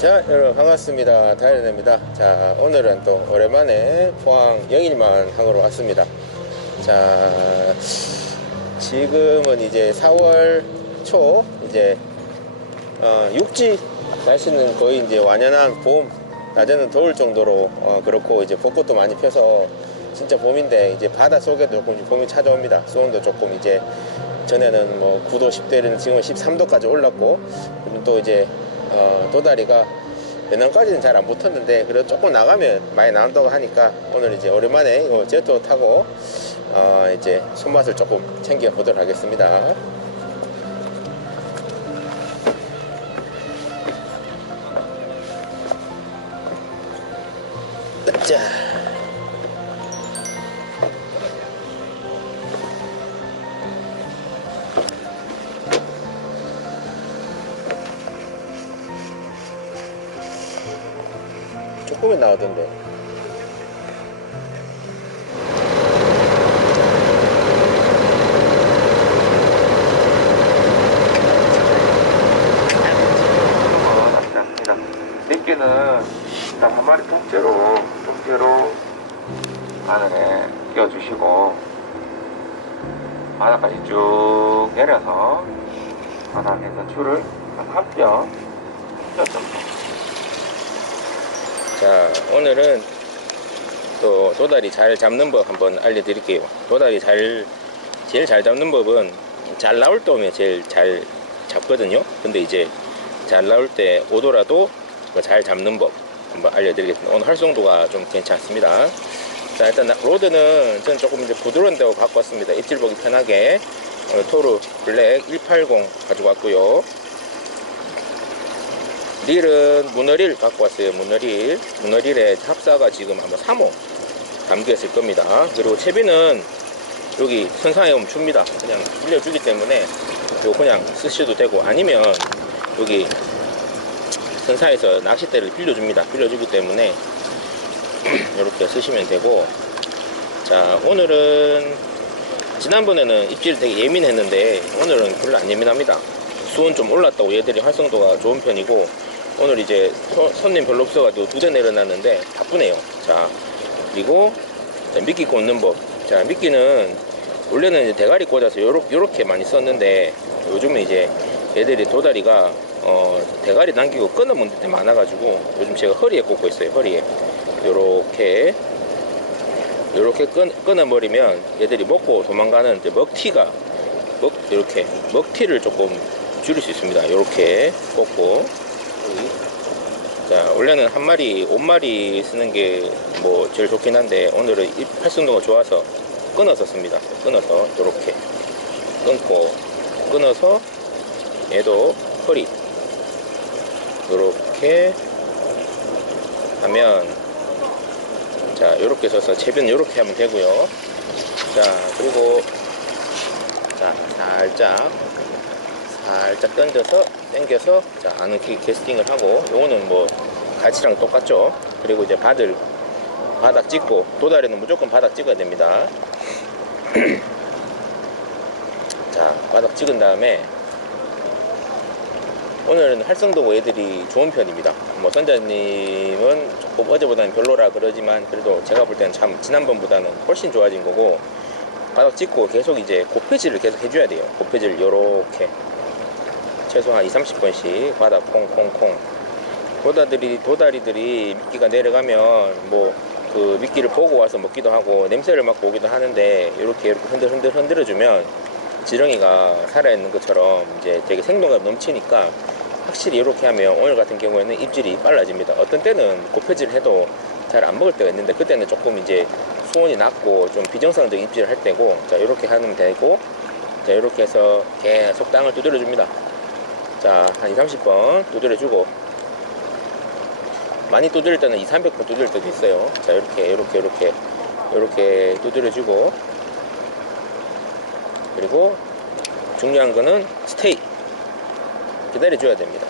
자 여러분 반갑습니다. 다이어입니다. 자 오늘은 또 오랜만에 포항 영일만 항으로 왔습니다. 자 지금은 이제 4월 초 이제 어, 육지 날씨는 거의 이제 완연한 봄 낮에는 더울 정도로 어, 그렇고 이제 벚꽃도 많이 펴서 진짜 봄인데 이제 바다 속에도 조금 봄이 찾아옵니다. 수온도 조금 이제 전에는 뭐 9도 10도에는 지금 13도까지 올랐고 또 이제 어, 도다리가 내년까지는 잘 안 붙었는데 그래도 조금 나가면 많이 나온다고 하니까 오늘 이제 오랜만에 이거 제트 타고 어, 이제 손맛을 조금 챙겨 보도록 하겠습니다. 자. 조금은 나오던데. 일단 한 마리 통째로 통째로 바늘에 끼워주시고 바닥까지 쭉 내려서 바닥에서 줄을 한뼘 한뼘 정도 자, 오늘은 또 도다리 잘 잡는 법 한번 알려드릴게요. 도다리 잘, 제일 잘 잡는 법은 잘 나올 때 오면 제일 잘 잡거든요. 근데 이제 잘 나올 때 오더라도 그잘 잡는 법 한번 알려드리겠습니다. 오늘 활성도가 좀 괜찮습니다. 자, 일단 나- 로드는 전 조금 이제 부드러운 데로 갖고 왔습니다. 입질 보기 편하게. 토르 블랙 180 가지고 왔고요. 릴은 문어릴 갖고 왔어요. 문어릴. 문어릴의 합사가 지금 아마 3호 담겨 있을 겁니다. 그리고 채비는 여기 선상에 오면 줍니다. 그냥 빌려주기 때문에 이거 그냥 쓰셔도 되고 아니면 여기 선사에서 낚싯대를 빌려줍니다. 빌려주기 때문에 이렇게 쓰시면 되고 자 오늘은 지난번에는 입질이 되게 예민했는데 오늘은 별로 안 예민합니다. 수온 좀 올랐다고 얘들이 활성도가 좋은 편이고 오늘 이제 소- 손님 별로 없어가지고 두 대 내려놨는데 바쁘네요. 자 그리고 자, 미끼 꽂는 법. 자 미끼는 원래는 이제 대가리 꽂아서 요렇게, 요렇게 많이 썼는데 요즘은 이제 얘들이 도다리가 어, 대가리 남기고 끊어먹는 데 많아가지고 요즘 제가 허리에 꽂고 있어요. 허리에 요렇게 요렇게 끊, 끊어버리면 얘들이 먹고 도망가는 먹튀가 먹 이렇게 먹튀를 조금 줄일 수 있습니다. 요렇게 꽂고 자 원래는 한 마리 온 마리 쓰는 게 뭐 제일 좋긴 한데 오늘은 이 활성도가 좋아서 끊어서 씁니다. 끊어서 요렇게 끊고 끊어서 얘도 허리 요렇게 하면 자 요렇게 써서 채비는 요렇게 하면 되고요 자 그리고 자 살짝 살짝 던져서 당겨서 자키 캐스팅을 하고 요거는 뭐 갈치랑 똑같죠 그리고 이제 바들 바닥 찍고 도다리는 무조건 바닥 찍어야 됩니다 자 바닥 찍은 다음에 오늘은 활성도고 애들이 좋은 편입니다. 뭐 선자님은 조금 어제보다는 별로라 그러지만 그래도 제가 볼 때는 참 지난번보다는 훨씬 좋아진 거고 바닥 찍고 계속 이제 고패질을 계속 해줘야 돼요. 고패질 요렇게 최소 한 2, 30번씩 바닥 콩콩콩 도다들이 도다리들이 미끼가 내려가면 뭐 그 미끼를 보고 와서 먹기도 하고 냄새를 맡고 오기도 하는데 이렇게 이렇게 흔들 흔들 흔들어 주면 지렁이가 살아있는 것처럼 이제 되게 생동감 넘치니까 확실히 이렇게 하면 오늘 같은 경우에는 입질이 빨라집니다. 어떤 때는 고패질 해도 잘 안 먹을 때가 있는데 그때는 조금 이제 수온이 낮고 좀 비정상적인 입질을 할 때고 자 이렇게 하면 되고 자 이렇게 해서 계속 땅을 두드려 줍니다. 자 한 2, 30번 두드려 주고. 많이 두드릴 때는 2, 300번 두드릴 때도 있어요. 자 이렇게 이렇게 이렇게 이렇게 두드려 주고. 그리고 중요한 거는 스테이. 기다려줘야 됩니다.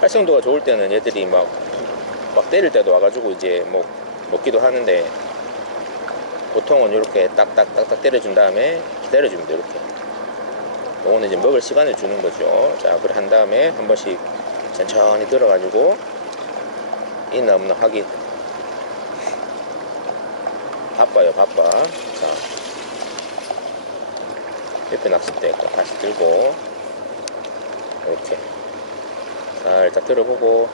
활성도가 좋을 때는 얘들이 막, 막 때릴 때도 와가지고 이제 뭐 먹기도 하는데 보통은 이렇게 딱딱딱딱 때려준 다음에 기다려줍니다 이렇게 요거는 이제 먹을 시간을 주는 거죠. 자 그래 한 다음에 한 번씩 천천히 들어가지고 있나 없나 확인 바빠요 바빠. 자 옆에 낚싯대 거 다시 들고 이렇게 살짝 들어보고.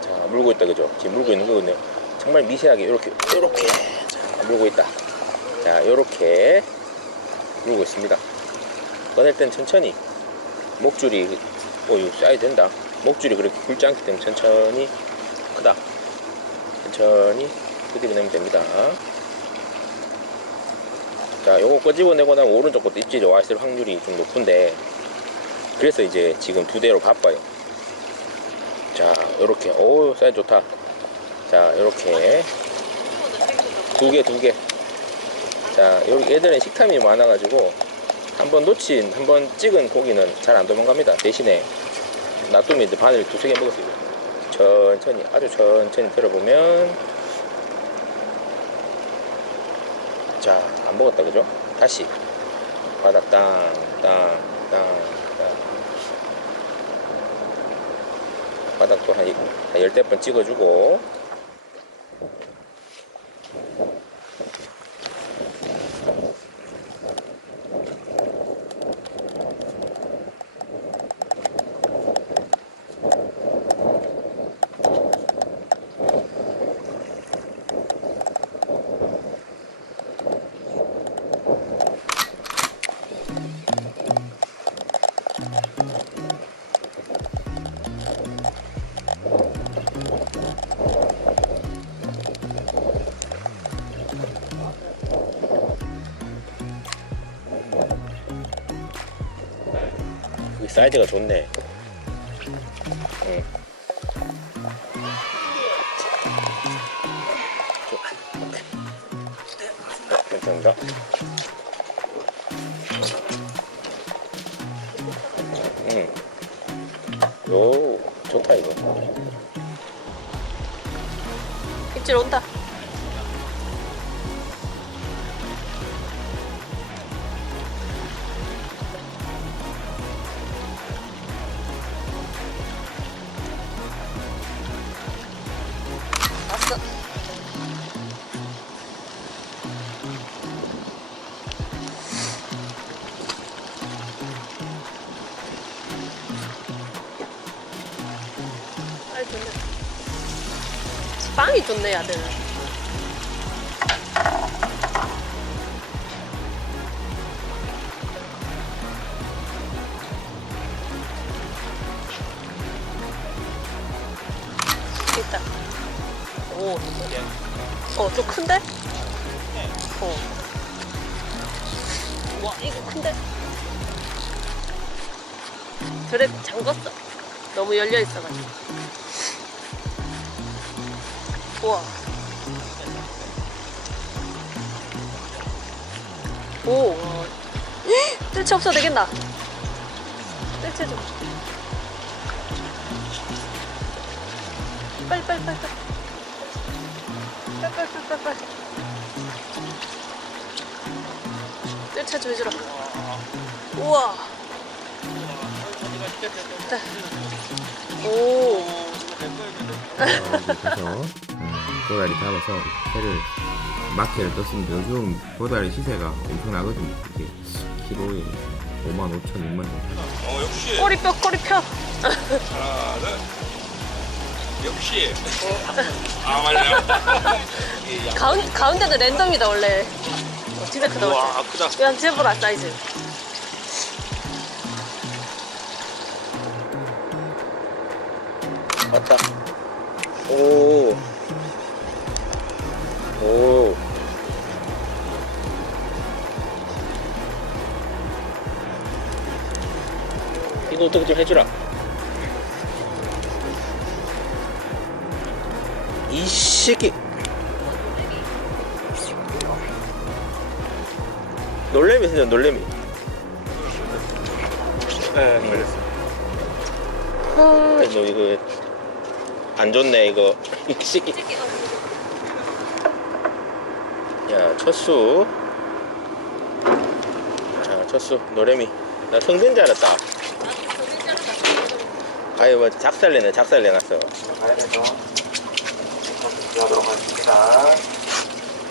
자 물고 있다 그죠? 지금 물고 있는 거거든요. 정말 미세하게 이렇게 이렇게. 자 물고 있다. 자 이렇게 물고 있습니다. 꺼낼 땐 천천히 목줄이 어 이거 쏴야 된다. 목줄이 그렇게 굵지 않기 때문에 천천히 크다. 천천히 끄집어 내면 됩니다. 자 요거 끄집어 내고 나면 오른쪽 것도 입질이 와 있을 확률이 좀 높은데. 그래서 이제 지금 두 대로 바빠요. 자 요렇게. 오 사이즈 좋다. 자 요렇게 두 개 두 개 자 여기 얘들은 식탐이 많아가지고 한 번 놓친 한 번 찍은 고기는 잘 안 도망갑니다. 대신에 놔두면 이제 바늘 두세 개 먹었어요 천천히 아주 천천히 들어보면. 자 안 먹었다 그죠? 다시. 바닥 땅 땅 땅 땅. 바닥도 한, 이- 한 열댓 번 찍어주고 사이즈가 좋네. 응. 어, 괜찮은 입질 온다. 좋네 야들은. 있다. 오. 어, 좀 큰데? 어. 와, 이거 큰데? 그래, 잠궜어. 너무 열려있어가지고. 우와. 오. 헉, 뜰채 없어 되겠나? 뜰채 좀. 빨리 빨리 빨리 빨리. 빨리 빨리 빨리 빨리 빨리. 뜰채 좀 해주라. 우와. 네. 오. 가서 보다리 잡아서 회를 마켓을 떴습니다. 요즘 보다리 시세가 엄청나거든요. 이게 키로에 5만 5천, 6만 원. 어 역시 꼬리 뼈 꼬리 뼈. 잘하는 역시 아 맞네 가운 가운데는 랜덤이다 원래. 어, 진짜 크다. 맞지? 와 크다 그냥 제보라 사이즈. 맞다. 오. 오. 이거 어떻게 좀 해주라. 이 새끼. 놀래미 생겨 놀래미. 네 걸렸어 아니 너 이거 안 좋네 이거 이 새끼. 야 첫수. 자 젖수 노래미 나 성된 줄 알았다 아유 뭐 작살내네 작살내놨어 가야 돼서 준비하도록 하겠습니다.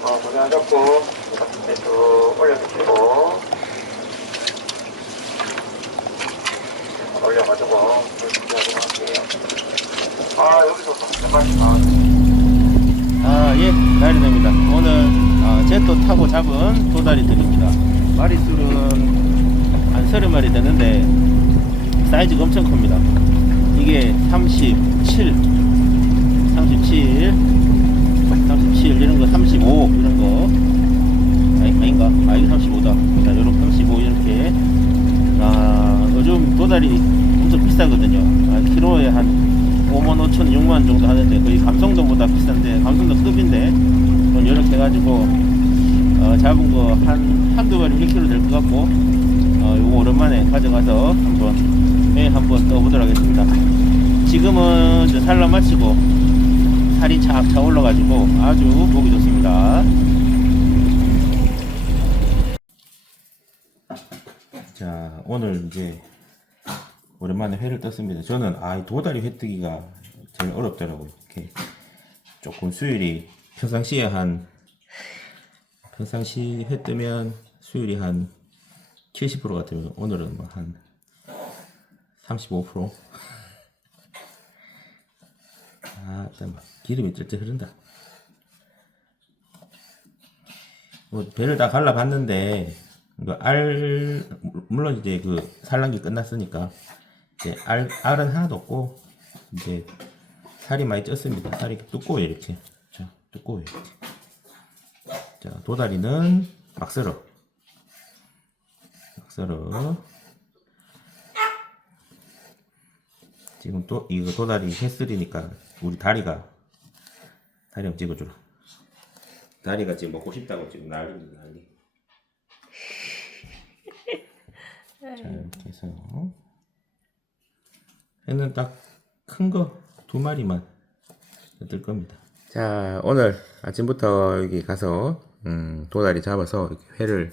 어, 고생하셨고, 네, 쭉 올려주시고, 올려가지고, 물 준비하도록 할게요. 아, 여기서 몇 마리 다 아, 예, 다리입니다. 오늘 아, 제또 타고 잡은 도다리들입니다. 마리수는 한 서른 마리 되는데 사이즈가 엄청 큽니다. 이게 37, 37, 37 이런 거, 35 이런 거. 아니, 아닌가? 아, 이거 35다. 자, 요런 35 이렇게. 아, 요즘 도다리 엄청 비싸거든요. 아, 키로에 한 5만 5천, 6만 정도 하는데 거의 감성도보다 비싼데 감성도 급인데 이렇게 해가지고 어, 잡은 거 한 한두 마리 1kg 될 것 같고 어, 요거 오랜만에 가져가서 한번 회 한번 떠보도록 하겠습니다. 지금은 이제 마치고 살이 착착 올라가지고 아주 보기 좋습니다. 자 오늘 이제 오랜만에 회를 떴습니다. 저는 아, 이 도다리 회 뜨기가 제일 어렵더라고요. 이렇게 조금 수율이 평상시에 한 평상시 회 뜨면 수율이 한 70% 같으면 오늘은 뭐 한 35%. 아, 일단 막 기름이 쩔쩔 흐른다. 뭐 배를 다 갈라봤는데 알 물론 이제 그 산란기 끝났으니까 이제 알 알은 하나도 없고 이제 살이 많이 쪘습니다. 살이 두꺼워요 이렇게. 자 두꺼워요 이렇게. 자 도다리는 막 썰어. 막 썰어. 지금 또 이거 도다리 해슬이니까 우리 다리가 다리 한번 찍어주라. 다리가 지금 먹고 싶다고 지금 난리입니다 난리. 자 이렇게 해서 회는 딱 큰 거 두 마리만 뜰 겁니다. 자 오늘 아침부터 여기 가서 음, 도다리 잡아서 이렇게 회를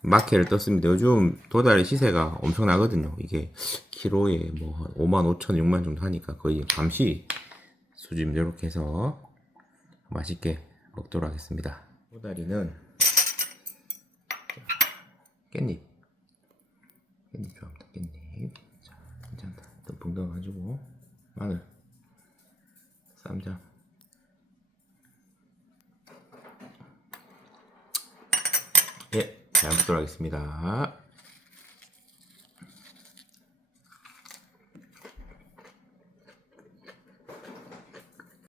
마켓을 떴습니다. 요즘 도다리 시세가 엄청 나거든요. 이게 키로에 뭐 5만 5천 6만 정도 하니까 거의 감시 수준 이렇게 해서 맛있게 먹도록 하겠습니다. 도다리는 깻잎 좋아합니다. 깻잎. 자, 괜찮다. 듬뿍 넣어가지고 마늘, 쌈장. 예, 잘 먹도록 하겠습니다.